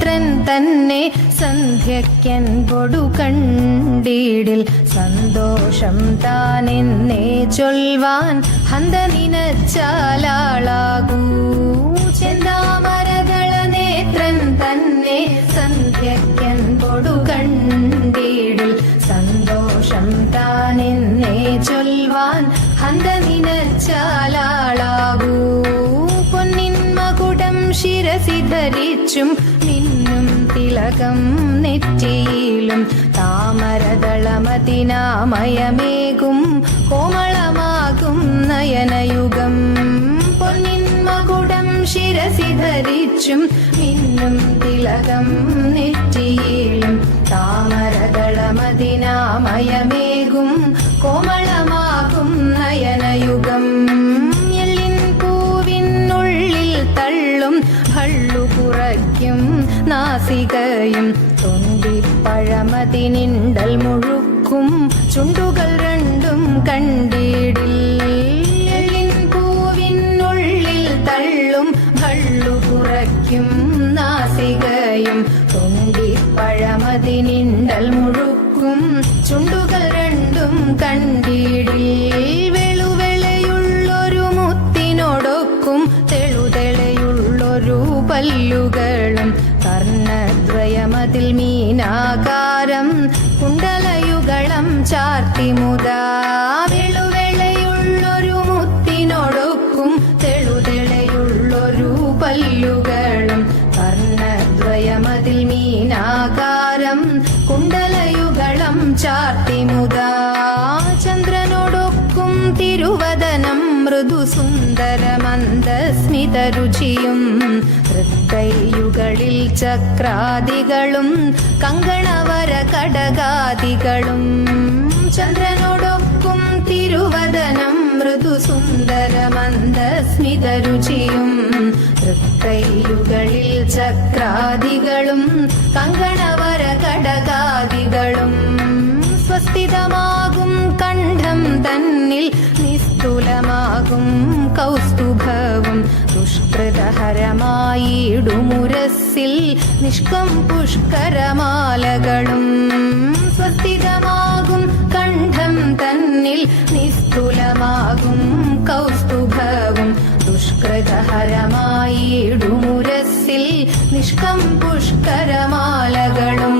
നേത്രൻ തന്നെ സന്ധ്യയ്ക്കൻപൊടു കണ്ടിടിൽ സന്തോഷം താനെന്നേ ചൊൽവാൻ ഹന്ത നിനച്ചാലാളാകൂ. ചെന്താമരദള നേത്രൻ തന്നെ സന്ധ്യയ്ക്കൻപൊടു കണ്ടിടിൽ സന്തോഷം താനെന്നേ ചൊൽവാൻ ഹന്ത നിനച്ചാലാളാകൂ. പൊന്നിൻ മകുടം ശിരസി ധരിച്ചും മിന്നും തിലകം നെറ്റിയിലും താമരദളമതിനാമയമേകും കോമളമാകും നയനയുഗം. പൊന്നിൻ മകുടം ശിരസി ധരിച്ചും മിന്നും തിലകം നെറ്റിയിലും താമരദളമതിനാമയമേകും കോമളമാകും നയനയുഗം. എല്ലിൻ പൂവിനുള്ളിൽ തള്ളും ഭള്ളു കുറയ്ക്കും നാസികയും തൊണ്ടിപ്പഴമതിനിണ്ടൽ മുഴുക്കും ചുണ്ടുകൾ രണ്ടും കണ്ടിടിൽ. എല്ലിൻ പൂവിനുള്ളിൽ തള്ളും ഭള്ളു കുറയ്ക്കും നാസികയും തൊണ്ടിപ്പഴമതിനിണ്ടൽ മുഴുക്കും ചുണ്ടുകൾ രണ്ടും കണ്ടിടിൽ. വെളുവെളയുള്ളൊരു മുത്തിനോടൊക്കും തെളുതെളയുള്ളൊരു പല്ലുകളും കർണദ്വയമതിൽ മീനാകാരം കുണ്ടലയുഗളം ചാർത്തിമുതാ. വെളുവെളയുള്ളൊരു മുത്തിനോടൊക്കും തെളുതെളയുള്ളൊരു പല്ലുകളും കർണദ്വയമതിൽ മീനാകാരം കുണ്ടലയുഗളം ചാർത്തിമുതാ. ചന്ദ്രനോടൊക്കും തിരുവദനം മൃദുസുന്ദരമന്ദസ്മിതരുചിയും തൃക്കൈയുകളിൽ ചക്രാദികളും കങ്കണവര കടകാദികളും. ചന്ദ്രനോടൊക്കും തിരുവദനം മൃദുസുന്ദരമന്ദസ്മിതരുചിയും തൃക്കൈയുകളിൽ ചക്രാദികളും കങ്കണവര കടകാദികളും. സ്വസ്ഥിതമാകും കണ്ഠം തന്നിൽ നിസ്തുലമാകും കൗസ്തുഭവും ദുഷ്കൃതഹരമായിടുമുരസ്സിൽ നിഷ്കം പുഷ്കരമാലകളും. സ്വസ്ഥിതമാകും കണ്ഠം തന്നിൽ നിസ്തുലമാകും കൗസ്തുഭവും ദുഷ്കൃതഹരമായിടുമുരസ്സിൽ നിഷ്കം പുഷ്കരമാലകളും.